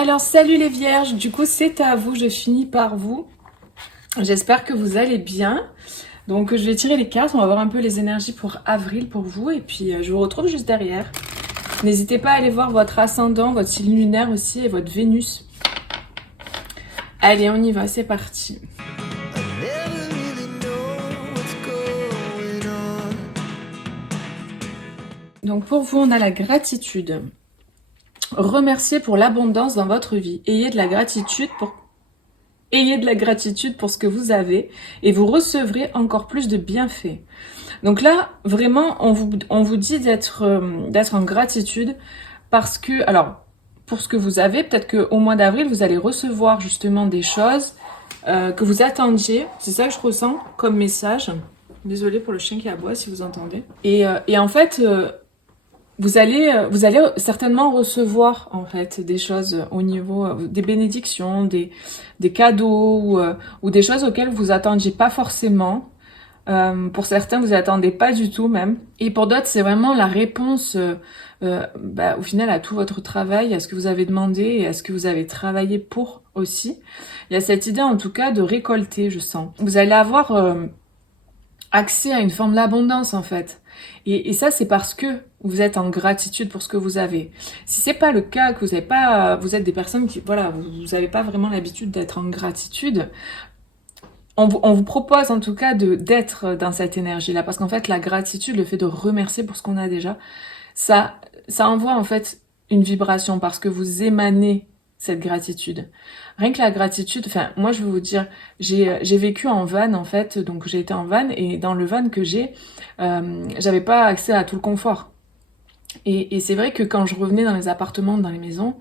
Alors salut les vierges, du coup c'est à vous, je finis par vous. J'espère que vous allez bien. Donc je vais tirer les cartes, on va voir un peu les énergies pour avril pour vous et puis je vous retrouve juste derrière. N'hésitez pas à aller voir votre ascendant, votre signe lunaire aussi et votre Vénus. Allez on y va, c'est parti. Donc pour vous on a la gratitude. Remerciez pour l'abondance dans votre vie. Ayez de la gratitude pour ce que vous avez et vous recevrez encore plus de bienfaits. Donc là, vraiment, on vous dit d'être en gratitude parce que, alors, pour ce que vous avez, peut-être qu'au mois d'avril, vous allez recevoir justement des choses que vous attendiez. C'est ça que je ressens comme message. Désolée pour le chien qui aboie si vous entendez. Et en fait, vous allez certainement recevoir en fait des choses au niveau des bénédictions, des cadeaux ou des choses auxquelles vous attendiez pas forcément. Pour certains, vous attendez pas du tout même. Et pour d'autres, c'est vraiment la réponse au final à tout votre travail, à ce que vous avez demandé et à ce que vous avez travaillé pour aussi. Il y a cette idée en tout cas de récolter, je sens. Vous allez avoir accès à une forme d'abondance en fait. Et ça, c'est parce que vous êtes en gratitude pour ce que vous avez. Si c'est pas le cas, que vous avez pas, vous êtes des personnes qui, voilà, vous avez pas vraiment l'habitude d'être en gratitude, on vous propose en tout cas d'être dans cette énergie-là, parce qu'en fait, la gratitude, le fait de remercier pour ce qu'on a déjà, ça envoie en fait une vibration parce que vous émanez cette gratitude. Rien que la gratitude, enfin, moi je vais vous dire, j'ai vécu en van en fait, donc j'ai été en van et dans le van que j'avais pas accès à tout le confort. Et c'est vrai que quand je revenais dans les appartements, dans les maisons,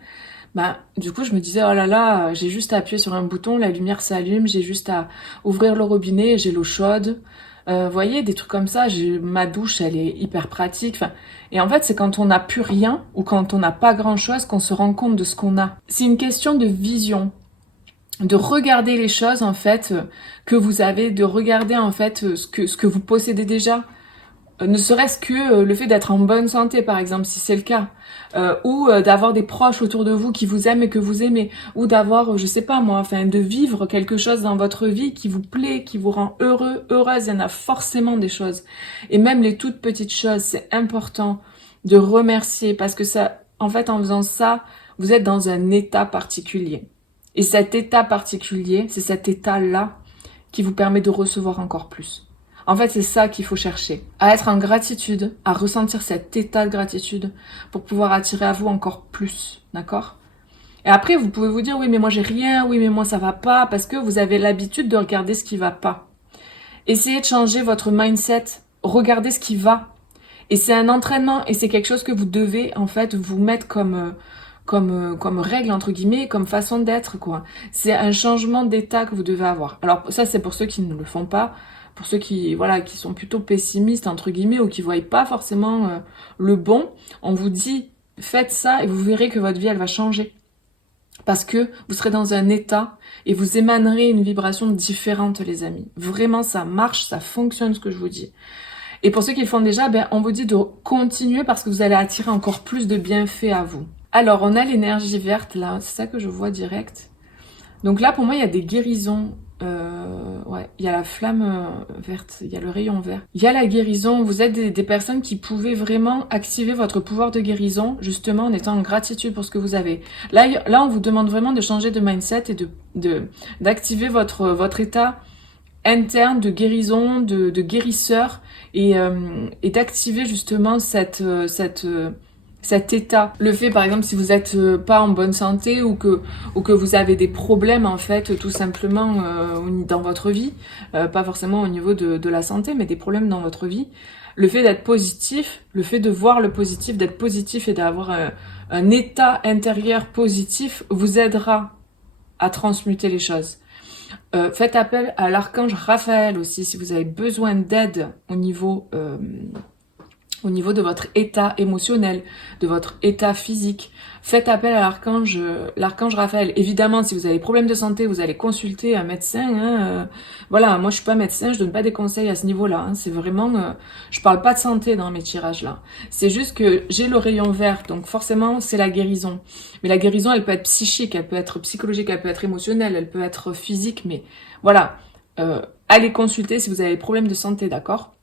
bah, du coup, je me disais, oh là là, j'ai juste à appuyer sur un bouton, la lumière s'allume, j'ai juste à ouvrir le robinet, j'ai l'eau chaude. Vous voyez, des trucs comme ça, ma douche, elle est hyper pratique. Enfin, et en fait, c'est quand on n'a plus rien ou quand on n'a pas grand-chose qu'on se rend compte de ce qu'on a. C'est une question de vision, de regarder les choses, en fait, que vous avez, de regarder, en fait, ce que vous possédez déjà. Ne serait-ce que le fait d'être en bonne santé, par exemple, si c'est le cas, ou d'avoir des proches autour de vous qui vous aiment et que vous aimez, ou d'avoir, je sais pas moi, enfin, de vivre quelque chose dans votre vie qui vous plaît, qui vous rend heureux, heureuse. Il y en a forcément des choses. Et même les toutes petites choses, c'est important de remercier parce que ça, en fait, en faisant ça, vous êtes dans un état particulier. Et cet état particulier, c'est cet état-là qui vous permet de recevoir encore plus. En fait, c'est ça qu'il faut chercher. À être en gratitude, à ressentir cet état de gratitude pour pouvoir attirer à vous encore plus. D'accord ? Et après, vous pouvez vous dire, oui, mais moi j'ai rien, oui, mais moi ça va pas, parce que vous avez l'habitude de regarder ce qui va pas. Essayez de changer votre mindset. Regardez ce qui va. Et c'est un entraînement et c'est quelque chose que vous devez, en fait, vous mettre comme règle, entre guillemets, comme façon d'être, quoi. C'est un changement d'état que vous devez avoir. Alors, ça, c'est pour ceux qui ne le font pas. Pour ceux qui, voilà, qui sont plutôt pessimistes, entre guillemets, ou qui voient pas forcément le bon, on vous dit, faites ça et vous verrez que votre vie, elle va changer. Parce que vous serez dans un état et vous émanerez une vibration différente, les amis. Vraiment, ça marche, ça fonctionne, ce que je vous dis. Et pour ceux qui le font déjà, ben, on vous dit de continuer parce que vous allez attirer encore plus de bienfaits à vous. Alors, on a l'énergie verte, là, c'est ça que je vois direct. Donc là, pour moi, il y a des guérisons. Ouais, il y a la flamme verte, il y a le rayon vert. Il y a la guérison. Vous êtes des personnes qui pouvez vraiment activer votre pouvoir de guérison, justement en étant en gratitude pour ce que vous avez. Là, on vous demande vraiment de changer de mindset et d'activer votre état interne de guérison, de guérisseur et d'activer justement cet état. Le fait, par exemple, si vous êtes pas en bonne santé ou que vous avez des problèmes, en fait, tout simplement dans votre vie, pas forcément au niveau de la santé, mais des problèmes dans votre vie, le fait d'être positif, le fait de voir le positif, d'être positif et d'avoir un état intérieur positif vous aidera à transmuter les choses. Faites appel à l'archange Raphaël aussi si vous avez besoin d'aide au niveau au niveau de votre état émotionnel, de votre état physique. Faites appel à l'archange Raphaël. Évidemment, si vous avez des problèmes de santé, vous allez consulter un médecin. Voilà, moi je suis pas médecin, je donne pas des conseils à ce niveau-là. C'est vraiment, je parle pas de santé dans mes tirages là. C'est juste que j'ai le rayon vert, donc forcément c'est la guérison. Mais la guérison, elle peut être psychique, elle peut être psychologique, elle peut être émotionnelle, elle peut être physique. Mais voilà, allez consulter si vous avez des problèmes de santé, d'accord ?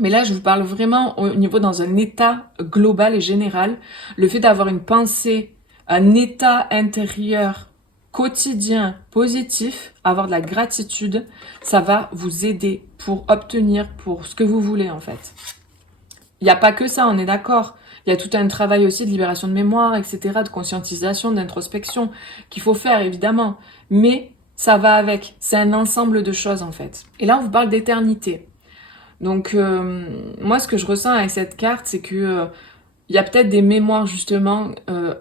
Mais là, je vous parle vraiment au niveau dans un état global et général. Le fait d'avoir une pensée, un état intérieur quotidien positif, avoir de la gratitude, ça va vous aider pour obtenir pour ce que vous voulez en fait. Il n'y a pas que ça, on est d'accord. Il y a tout un travail aussi de libération de mémoire, etc., de conscientisation, d'introspection qu'il faut faire évidemment. Mais ça va avec. C'est un ensemble de choses en fait. Et là, on vous parle d'éternité. Donc moi ce que je ressens avec cette carte c'est que il y a peut-être des mémoires justement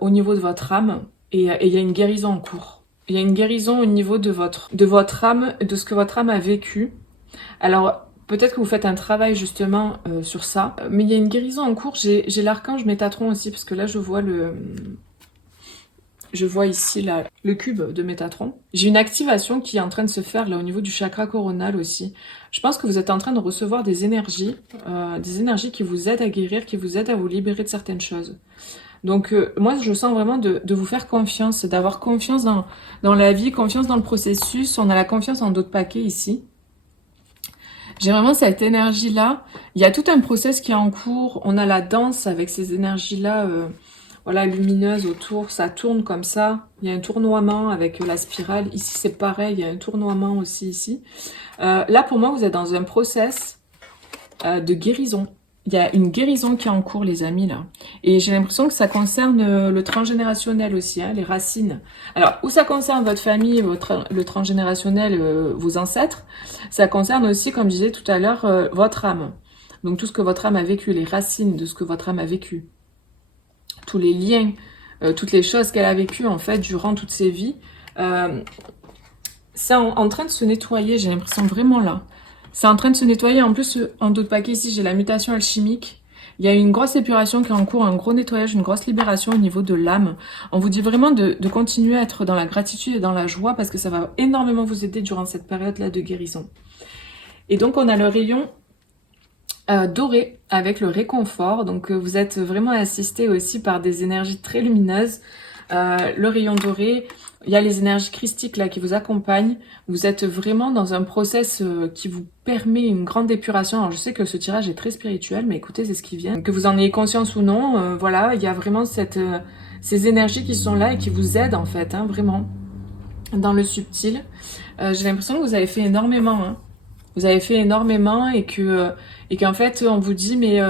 au niveau de votre âme et il y a une guérison en cours. Il y a une guérison au niveau de votre âme, de ce que votre âme a vécu. Alors peut-être que vous faites un travail justement sur ça, mais il y a une guérison en cours. J'ai l'archange Métatron aussi parce que là je vois ici là, le cube de Métatron. J'ai une activation qui est en train de se faire là au niveau du chakra coronal aussi. Je pense que vous êtes en train de recevoir des énergies qui vous aident à guérir, qui vous aident à vous libérer de certaines choses. Donc moi je sens vraiment de vous faire confiance, d'avoir confiance dans la vie, confiance dans le processus. On a la confiance en d'autres paquets ici. J'ai vraiment cette énergie-là. Il y a tout un process qui est en cours. On a la danse avec ces énergies-là. Voilà, lumineuse autour, ça tourne comme ça. Il y a un tournoiement avec la spirale. Ici, c'est pareil, il y a un tournoiement aussi ici. Là, pour moi, vous êtes dans un process de guérison. Il y a une guérison qui est en cours, les amis, là. Et j'ai l'impression que ça concerne le transgénérationnel aussi, hein, les racines. Alors, où ça concerne votre famille, le transgénérationnel, vos ancêtres, ça concerne aussi, comme je disais tout à l'heure, votre âme. Donc, tout ce que votre âme a vécu, les racines de ce que votre âme a vécu. Tous les liens, toutes les choses qu'elle a vécues en fait durant toutes ses vies. C'est en train de se nettoyer, j'ai l'impression vraiment là. C'est en train de se nettoyer. En plus, en d'autres paquets ici, j'ai la mutation alchimique. Il y a une grosse épuration qui est en cours, un gros nettoyage, une grosse libération au niveau de l'âme. On vous dit vraiment de continuer à être dans la gratitude et dans la joie parce que ça va énormément vous aider durant cette période-là de guérison. Et donc, on a le rayon doré avec le réconfort, donc vous êtes vraiment assisté aussi par des énergies très lumineuses. Le rayon doré, il y a les énergies christiques là qui vous accompagnent. Vous êtes vraiment dans un process qui vous permet une grande épuration. Alors je sais que ce tirage est très spirituel, mais écoutez, c'est ce qui vient. Que vous en ayez conscience ou non, voilà, il y a vraiment ces énergies qui sont là et qui vous aident en fait, hein, vraiment, dans le subtil. J'ai l'impression que vous avez fait énormément, hein. Vous avez fait énormément et qu'en fait on vous dit mais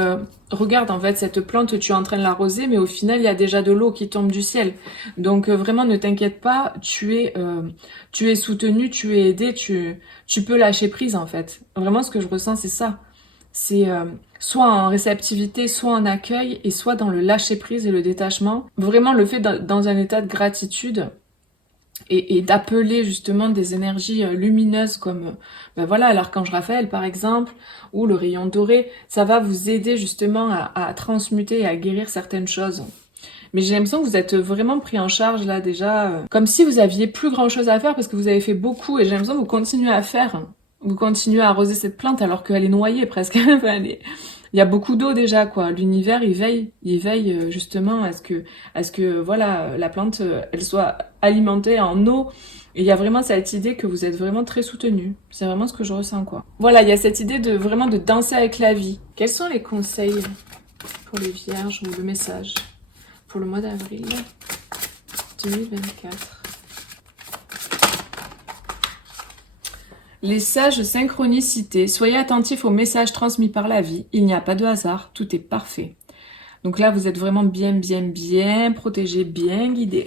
regarde en fait cette plante tu es en train de l'arroser mais au final il y a déjà de l'eau qui tombe du ciel. Donc vraiment ne t'inquiète pas, tu es soutenu, tu es aidé, tu peux lâcher prise en fait. Vraiment ce que je ressens c'est ça. C'est soit en réceptivité, soit en accueil et soit dans le lâcher prise et le détachement. Vraiment le fait dans un état de gratitude. Et d'appeler justement des énergies lumineuses comme ben voilà l'archange Raphaël par exemple ou le rayon doré, ça va vous aider justement à transmuter et à guérir certaines choses. Mais j'ai l'impression que vous êtes vraiment pris en charge là déjà, comme si vous aviez plus grand chose à faire parce que vous avez fait beaucoup et j'ai l'impression que vous continuez à faire. Vous continuez à arroser cette plante alors qu'elle est noyée presque. Enfin, il y a beaucoup d'eau déjà quoi. L'univers il veille justement à ce que voilà la plante elle soit alimentée en eau. Et il y a vraiment cette idée que vous êtes vraiment très soutenu. C'est vraiment ce que je ressens quoi. Voilà, il y a cette idée de vraiment de danser avec la vie. Quels sont les conseils pour les vierges ou le message pour le mois d'avril 2024? Les sages synchronicités. Soyez attentifs aux messages transmis par la vie. Il n'y a pas de hasard, tout est parfait. Donc là, vous êtes vraiment bien protégés, bien guidés.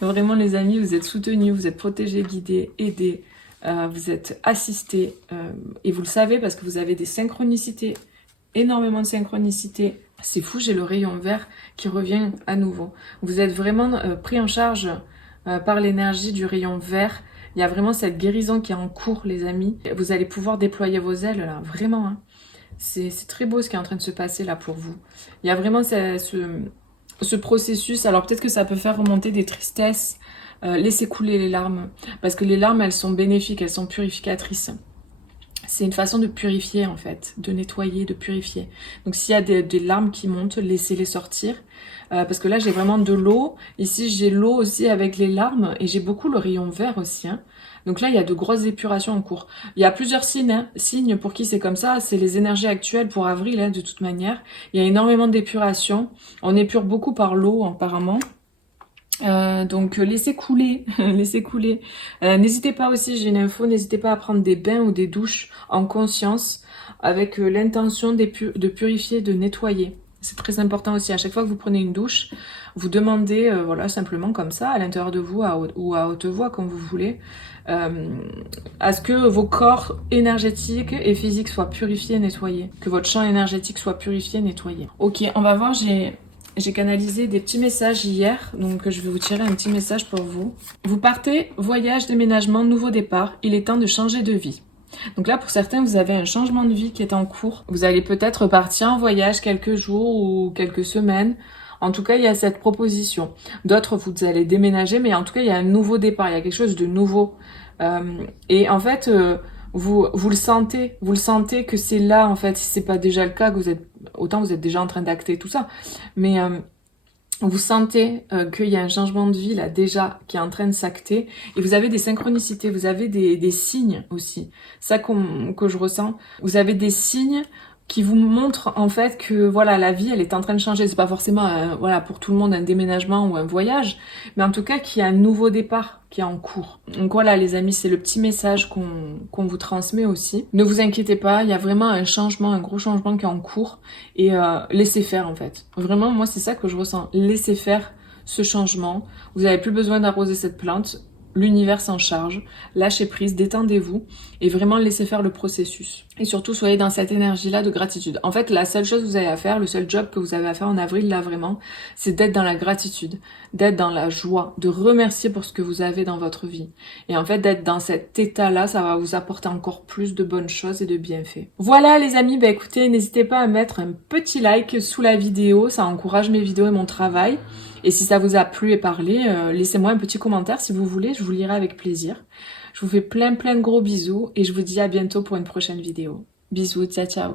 Vraiment, les amis, vous êtes soutenus, vous êtes protégés, guidés, aidés. Vous êtes assistés. Et vous le savez parce que vous avez des synchronicités, énormément de synchronicités. C'est fou, j'ai le rayon vert qui revient à nouveau. Vous êtes vraiment pris en charge par l'énergie du rayon vert. Il y a vraiment cette guérison qui est en cours, les amis. Vous allez pouvoir déployer vos ailes, là, vraiment. Hein. C'est très beau ce qui est en train de se passer là pour vous. Il y a vraiment ce processus. Alors peut-être que ça peut faire remonter des tristesses. Laissez couler les larmes. Parce que les larmes, elles sont bénéfiques, elles sont purificatrices. C'est une façon de purifier en fait, de nettoyer, de purifier. Donc s'il y a des larmes qui montent, laissez-les sortir. Parce que là j'ai vraiment de l'eau. Ici j'ai l'eau aussi avec les larmes et j'ai beaucoup le rayon vert aussi. Hein. Donc là il y a de grosses épurations en cours. Il y a plusieurs signes, hein. Signes pour qui c'est comme ça. C'est les énergies actuelles pour avril hein, de toute manière. Il y a énormément d'épuration. On épure beaucoup par l'eau apparemment. Donc laissez couler, laissez couler. N'hésitez pas aussi, j'ai une info, n'hésitez pas à prendre des bains ou des douches en conscience avec l'intention de purifier, de nettoyer. C'est très important aussi. À chaque fois que vous prenez une douche, vous demandez, voilà, simplement comme ça, à l'intérieur de vous ou à haute voix, comme vous voulez, à ce que vos corps énergétiques et physiques soient purifiés, nettoyés. Que votre champ énergétique soit purifié, nettoyé. Ok, on va voir, j'ai canalisé des petits messages hier, donc je vais vous tirer un petit message pour vous. Vous partez, voyage, déménagement, nouveau départ, il est temps de changer de vie. Donc là, pour certains, vous avez un changement de vie qui est en cours. Vous allez peut-être partir en voyage quelques jours ou quelques semaines. En tout cas, il y a cette proposition. D'autres, vous allez déménager, mais en tout cas, il y a un nouveau départ, il y a quelque chose de nouveau. Et en fait... vous le sentez que c'est là en fait, si c'est pas déjà le cas, que vous êtes déjà en train d'acter tout ça, mais vous sentez qu'il y a un changement de vie là déjà qui est en train de s'acter et vous avez des synchronicités, vous avez des signes aussi, ça que je ressens, vous avez des signes qui vous montrent en fait que voilà la vie elle est en train de changer, c'est pas forcément voilà pour tout le monde un déménagement ou un voyage, mais en tout cas qu'il y a un nouveau départ qui est en cours. Donc voilà les amis, c'est le petit message qu'on vous transmet aussi. Ne vous inquiétez pas, il y a vraiment un changement, un gros changement qui est en cours et laissez faire en fait. Vraiment moi c'est ça que je ressens, laissez faire ce changement. Vous n'avez plus besoin d'arroser cette plante. L'univers s'en charge, lâchez prise, détendez-vous et vraiment laissez faire le processus. Et surtout, soyez dans cette énergie-là de gratitude. En fait, la seule chose que vous avez à faire, le seul job que vous avez à faire en avril, là vraiment, c'est d'être dans la gratitude, d'être dans la joie, de remercier pour ce que vous avez dans votre vie. Et en fait, d'être dans cet état-là, ça va vous apporter encore plus de bonnes choses et de bienfaits. Voilà les amis, bah écoutez, n'hésitez pas à mettre un petit like sous la vidéo, ça encourage mes vidéos et mon travail. Et si ça vous a plu et parlé, laissez-moi un petit commentaire si vous voulez, je vous lirai avec plaisir. Je vous fais plein de gros bisous et je vous dis à bientôt pour une prochaine vidéo. Bisous, ciao ciao.